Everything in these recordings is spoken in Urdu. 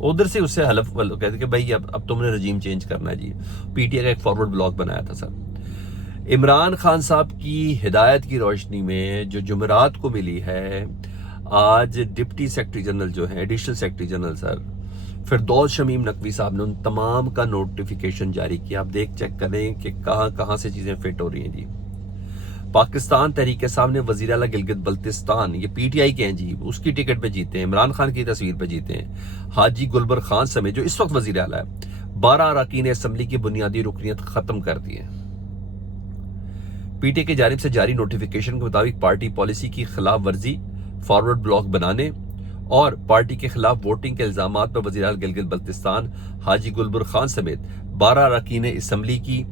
ادھر سے اس سے حلف کہتے کہ بھائی اب تم نے رجیم چینج کرنا ہے جی. پی ٹی آئی کا ایک فارورڈ بلاگ بنایا تھا سر. عمران خان صاحب کی ہدایت کی روشنی میں جو جمعرات کو ملی ہے، آج ڈپٹی سیکرٹری جنرل جو ہیں، additional secretary general sir Firdous Shamim Naqvi صاحب نے ان تمام کا نوٹیفیکیشن جاری کیا. آپ چیک کریں کہ کہاں کہاں سے چیزیں فٹ ہو رہی ہیں جی. پاکستان تحریک صاحب نے وزیر اعلیٰ گلگت بلتستان، یہ پی ٹی آئی کے ہیں جی، اس کی ٹکٹ پہ جیتے ہیں، عمران خان کی تصویر پہ جیتے ہیں. حاجی گلبر خان سمیت جو اس وقت وزیر اعلیٰ ہے، 12 اراکین اسمبلی کی بنیادی رکنیت ختم کر دی ہے. پی ٹی آئی کی جانب سے جاری نوٹیفیکیشن کے مطابق پارٹی پالیسی کی خلاف ورزی، فارورڈ بلاک بنانے اور پارٹی کے خلاف ووٹنگ کے الزامات پر وزیر اعلیٰ گلگت بلتستان حاجی گلبر خان سمیت 12 اراکین اسمبلی کی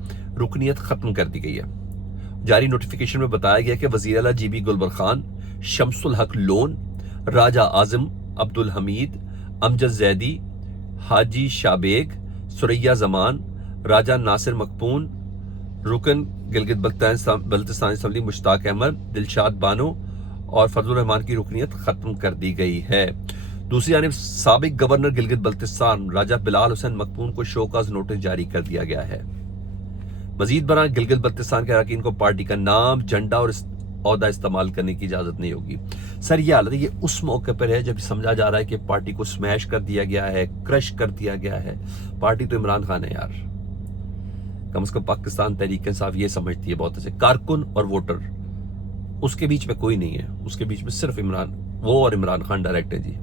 رکنیت ختم کر دی گئی ہے. جاری نوٹیفیکیشن میں بتایا گیا کہ وزیر اعلیٰ جی بی گلبر خان، شمس الحق لون، راجہ اعظم عبدالحمید، امجد زیدی، حاجی شابیگ، سریا زمان، راجہ ناصر مقپون، رکن گلگت بلتستان اسمبلی مشتاق احمد، دلشاد بانو اور فضل الرحمان کی رکنیت ختم کر دی گئی ہے. دوسری جانب سابق گورنر گلگت بلتستان راجہ بلال حسین مقپون کو شو کاز نوٹس جاری کر دیا گیا ہے. مزید برآں گلگت بلتستان کے اراکین کو پارٹی کا نام، جھنڈا اور عہدہ استعمال کرنے کی اجازت نہیں ہوگی. سر یہ حالت ہے، یہ اس موقع پر ہے جب سمجھا جا رہا ہے کہ پارٹی کو سمیش کر دیا گیا ہے، کرش کر دیا گیا ہے. پارٹی تو عمران خان ہے یار، کم از کم پاکستان تحریک انصاف یہ سمجھتی ہے. بہت سے کارکن اور ووٹر، اس کے بیچ میں کوئی نہیں ہے، اس کے بیچ میں صرف وہ اور عمران خان ڈائریکٹ ہیں جی.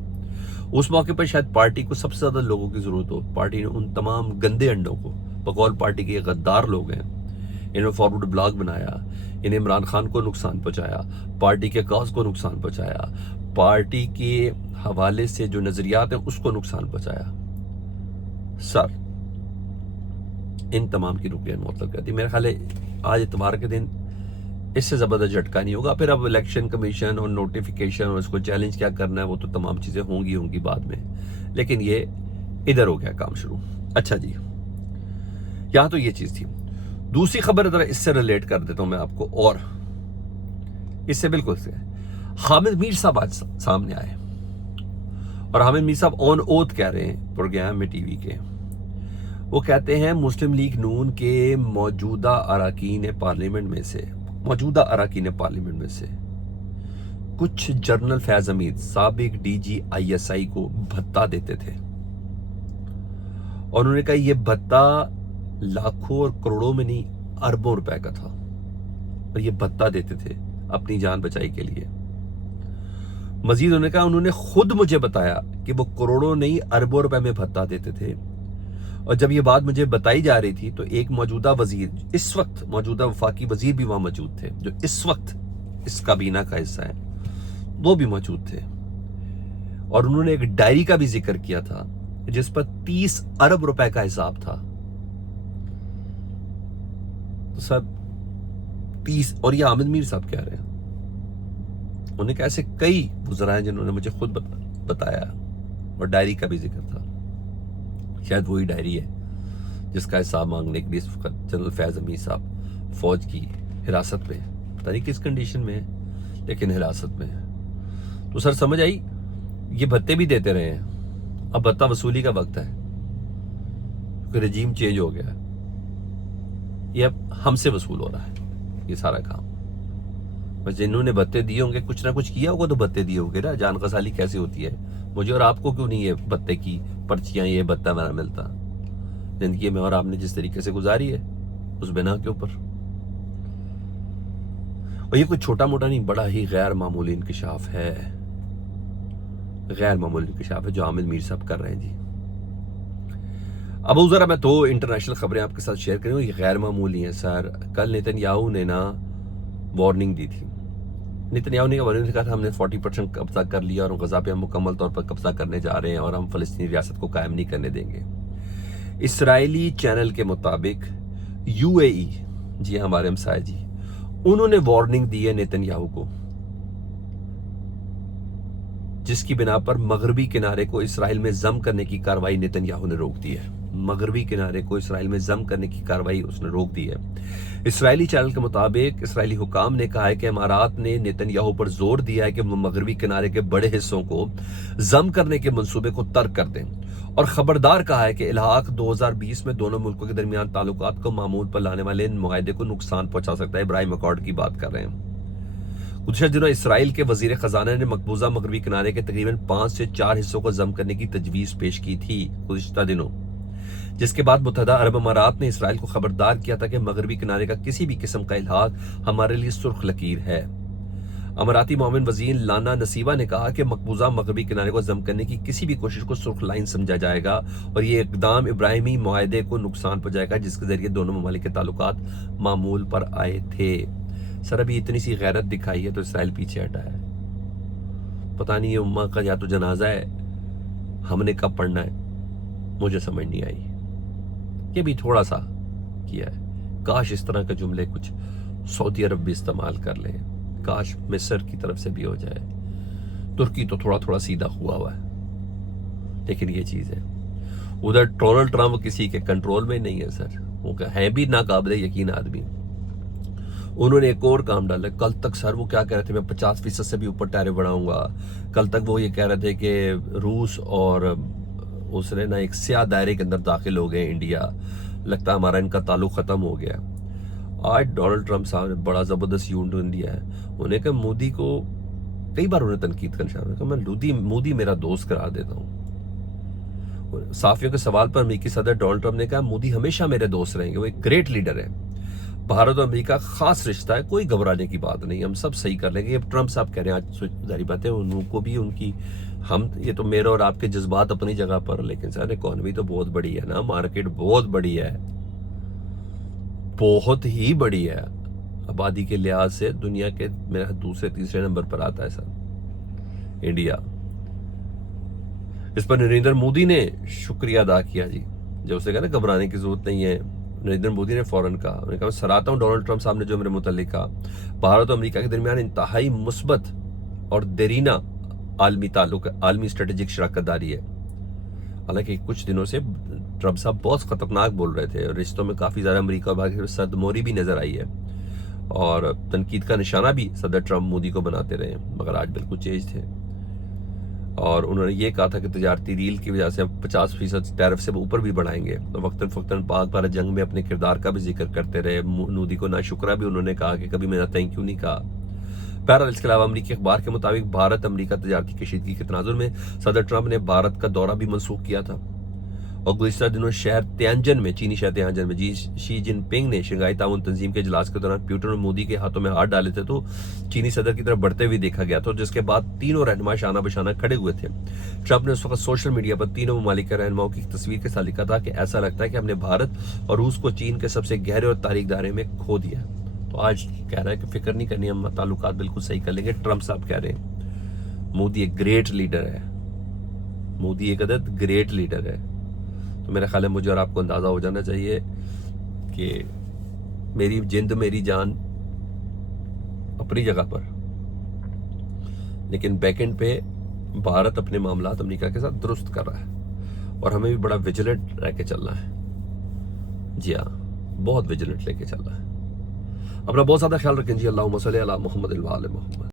اس موقع پر شاید پارٹی کو سب سے زیادہ لوگوں کی ضرورت ہو. پارٹی نے ان تمام گندے انڈوں کو، بقول پارٹی کے غدار لوگ ہیں، انہوں نے فارورڈ بلاگ بنایا، انہیں عمران خان کو نقصان پہنچایا، پارٹی کے کاز کو نقصان پہنچایا، پارٹی کے حوالے سے جو نظریات ہیں اس کو نقصان پہنچایا. سر ان تمام کی رکنیت معطل کر دی. میرا خیال ہے آج اتوار کے دن اس سے زبردست جھٹکا نہیں ہوگا. پھر اب الیکشن کمیشن اور نوٹیفیکیشن اور اس کو چیلنج کیا کرنا ہے وہ تو تمام چیزیں ہوں گی بعد میں، لیکن یہ ادھر ہو گیا کام شروع. اچھا جی، یہاں تو یہ چیز تھی. دوسری خبر ذرا اس سے ریلیٹ کر دیتا ہوں میں آپ کو، اور اس سے بالکل سے حامد میر صاحب آج سامنے آئے، اور حامد میر صاحب آن اوتھ کہہ رہے ہیں پروگرام میں ٹی وی کے. وہ کہتے ہیں مسلم لیگ نون کے موجودہ اراکین پارلیمنٹ میں سے کچھ جنرل فیض حمید سابق D G I S I کو بھتہ دیتے تھے، اور انہوں نے کہا یہ بھتہ لاکھوں اور کروڑوں میں نہیں، اربوں روپے کا تھا، اور یہ بھتہ دیتے تھے اپنی جان بچائی کے لیے. مزید انہوں نے کہا انہوں نے خود مجھے بتایا کہ وہ کروڑوں نہیں اربوں روپے میں بھتہ دیتے تھے، اور جب یہ بات مجھے بتائی جا رہی تھی تو ایک موجودہ وزیر، اس وقت موجودہ وفاقی وزیر بھی وہاں موجود تھے، جو اس وقت اس کابینہ کا حصہ ہے، وہ بھی موجود تھے، اور انہوں نے ایک ڈائری کا بھی ذکر کیا تھا جس پر 30 ارب روپے کا حساب تھا. تو سر 30، اور یہ حامد میر صاحب کہہ رہے ہیں. انہوں نے کہا ایسے کئی وزراء ہیں جنہوں نے مجھے خود بتایا، اور ڈائری کا بھی ذکر تھا. شاید وہی ڈائری ہے جس کا حساب مانگنے کے لیے اس وقت جنرل فیض حمید صاحب فوج کی حراست میں، پتہ نہیں کس کنڈیشن میں ہے، لیکن حراست میں ہے. تو سر سمجھ آئی، یہ بھتے بھی دیتے رہے ہیں، اب بھتہ وصولی کا وقت ہے کیونکہ رجیم چینج ہو گیا ہے. یہ اب ہم سے وصول ہو رہا ہے یہ سارا کام. بس جنہوں نے بھتے دیے ہوں گے، کچھ نہ کچھ کیا ہوگا تو بھتے دیے ہوں گے نا. جان غسالی کیسے ہوتی ہے؟ مجھے اور آپ کو کیوں نہیں یہ بھتے کی پرچیاں، یہ بھتہ میرا ملتا زندگی میں، اور آپ نے جس طریقے سے گزاری ہے اس بنا کے اوپر. اور یہ کوئی چھوٹا موٹا نہیں، بڑا ہی غیر معمولی انکشاف ہے، جو حامد میر صاحب کر رہے ہیں جی. اب ذرا میں تو انٹرنیشنل خبریں آپ کے ساتھ شیئر کریں، یہ غیر معمولی ہیں سر. کل نیتن نے نا وارننگ دی تھی. نیتن نے وارننگ کہا تھا ہم نے 40% قبضہ کر لیا اور غزہ پہ ہم مکمل طور پر قبضہ کرنے جا رہے ہیں، اور ہم فلسطینی ریاست کو قائم نہیں کرنے دیں گے. اسرائیلی چینل کے مطابق یو اے ای، جی ہمارے ہمسائے جی، انہوں نے وارننگ دی ہے نیتن کو، جس کی بنا پر مغربی کنارے کو اسرائیل میں ضم کرنے کی کارروائی نیتن نے روک دی ہے. مغربی کنارے کو اسرائیل میں ضم کرنے کی کارروائی اس نے روک دی ہے. اسرائیلی چینل کے مطابق اسرائیلی حکام نے کہا ہے کہ امارات نے نیتن پر زور دیا ہے کہ وہ مغربی کنارے کے بڑے حصوں کو ضم کرنے کے منصوبے کو ترک کر دیں اور خبردار کہا ہے کہ الحاق 2020 میں دونوں ملکوں کے درمیان تعلقات کو معمول پر لانے والے ان معاہدے کو نقصان پہنچا سکتا ہے۔ ابراہیم اکارڈ کی بات کر رہے ہیں۔ گزشتہ دنوں اسرائیل کے وزیر خزانہ نے مقبوضہ مغربی کنارے کے تقریباً 5 سے 4 حصوں کو ضم کرنے کی تجویز پیش کی تھی گزشتہ دنوں، جس کے بعد متحدہ عرب امارات نے اسرائیل کو خبردار کیا تھا کہ مغربی کنارے کا کسی بھی قسم کا الحاق ہمارے لیے سرخ لکیر ہے۔ اماراتی معاون وزیر لانا نصیبہ نے کہا کہ مقبوضہ مغربی کنارے کو ضم کرنے کی کسی بھی کوشش کو سرخ لائن سمجھا جائے گا اور یہ اقدام ابراہیمی معاہدے کو نقصان پہنچائے گا جس کے ذریعے دونوں ممالک کے تعلقات معمول پر آئے تھے۔ سر ابھی اتنی سی غیرت دکھائی ہے تو اسرائیل پیچھے ہٹا ہے۔ پتہ نہیں یہ امہ کا یا تو جنازہ ہے، ہم نے کب پڑھنا ہے، مجھے سمجھ نہیں آئی۔ یہ بھی تھوڑا سا کیا ہے، کاش اس طرح کے جملے کچھ سعودی عرب بھی استعمال کر لے، کاش مصر کی طرف سے بھی ہو جائے۔ ترکی تو تھوڑا تھوڑا سیدھا ہوا ہے، لیکن یہ چیز ہے ادھر ڈونلڈ ٹرمپ کسی کے کنٹرول میں نہیں ہے سر، وہ ہیں بھی ناقابل یقین آدمی۔ انہوں نے ایک اور کام ڈالا کل تک سر، وہ کیا کہہ رہے تھے میں 50% سے بھی اوپر ٹیرف بڑھاؤں گا۔ کل تک وہ یہ کہہ رہے تھے کہ روس اور اس نے ایک سیاہ دائرے کے اندر داخل ہو گئے انڈیا، لگتا ہے ہمارا ان کا تعلق ختم ہو گیا۔ آج ڈونلڈ ٹرمپ صاحب نے بڑا زبردست یو ٹرن دیا ہے، انہوں نے کہا مودی کو کئی بار انہیں تنقید کرنا چاہتا ہے کہ میں مودی میرا دوست قرار دیتا ہوں۔ صحافیوں کے سوال پر امریکی صدر ڈونلڈ ٹرمپ نے کہا مودی ہمیشہ میرے دوست رہیں گے، وہ ایک گریٹ لیڈر ہے، بھارت اور امریکہ خاص رشتہ ہے، کوئی گھبرانے کی بات نہیں، ہم سب صحیح کر لیں گے۔ اب ٹرمپ صاحب کہہ رہے ہیں آج ظاہری بات ہے ان کو بھی ان کی یہ تو میرے اور آپ کے جذبات اپنی جگہ پر، لیکن سر اکانومی تو بہت بڑی ہے نا، مارکیٹ بہت بڑی ہے، بہت ہی بڑی ہے، آبادی کے لحاظ سے دنیا کے میرا دوسرے تیسرے نمبر پر آتا ہے سر انڈیا۔ اس پر نریندر مودی نے شکریہ ادا کیا جی، جب اسے کہا نا گھبرانے کی ضرورت نہیں ہے، نریندر مودی نے فوراً کہا، میں نے کہا میں سراہتا ہوں ڈونلڈ ٹرمپ صاحب نے جو میرے متعلق کہا، بھارت اور امریکہ کے درمیان انتہائی مثبت اور دیرینہ عالمی تعلق ہے، عالمی اسٹریٹجک شراکت داری ہے۔ حالانکہ کچھ دنوں سے ٹرمپ صاحب بہت خطرناک بول رہے تھے، رشتوں میں کافی زیادہ امریکہ اور بھارت کی سرد موری بھی نظر آئی ہے، اور تنقید کا نشانہ بھی صدر ٹرمپ مودی کو بناتے رہے، مگر آج بالکل چینج تھے، اور انہوں نے یہ کہا تھا کہ تجارتی ڈیل کی وجہ سے ہم 50% ٹیرف سے اوپر بھی بڑھائیں گے، تو وقتاً فوقتاً پاک بھارت جنگ میں اپنے کردار کا بھی ذکر کرتے رہے۔ مودی کو ناشکرہ بھی انہوں نے کہا کہ کبھی میرا تھینک یو نہیں کہا۔ بہرحال اس کے علاوہ امریکی اخبار کے مطابق بھارت امریکہ تجارتی کشیدگی کے تناظر میں صدر ٹرمپ نے بھارت کا دورہ بھی منسوخ کیا تھا، اور گزشتہ دنوں شہر تیانجن میں چینی شہر تیانجن میں شی جن پنگ نے شنگھائی تعاون تنظیم کے اجلاس کے دوران پیوٹن اور مودی کے ہاتھوں میں ہاتھ ڈالے تھے تو چینی صدر کی طرف بڑھتے ہوئے دیکھا گیا تھا، جس کے بعد تینوں رہنما شانہ بشانہ کھڑے ہوئے تھے۔ ٹرمپ نے اس وقت سوشل میڈیا پر تینوں ممالک کے رہنماؤں کی تصویر کے ساتھ لکھا تھا کہ ایسا لگتا ہے کہ ہم نے بھارت اور روس کو چین کے سب سے گہرے اور تاریک دائرے میں کھو دیا۔ تو آج کہہ رہا ہے کہ فکر نہیں کرنی، ہم تعلقات بالکل صحیح کر لیں گے۔ ٹرمپ صاحب کہہ رہے ہیں مودی ایک گریٹ لیڈر ہے، مودی ایک عدد گریٹ لیڈر ہے۔ تو میرا خیال ہے مجھے اور آپ کو اندازہ ہو جانا چاہیے کہ میری جند میری جان اپنی جگہ پر، لیکن بیک اینڈ پہ بھارت اپنے معاملات امریکہ کے ساتھ درست کر رہا ہے، اور ہمیں بھی بڑا ویجیلنٹ رہ کے چلنا ہے۔ جی ہاں، بہت ویجیلنٹ لے کے چلنا ہے۔ اپنا بہت زیادہ خیال رکھیں جی۔ اللہم صلی علی محمد و آل محمد۔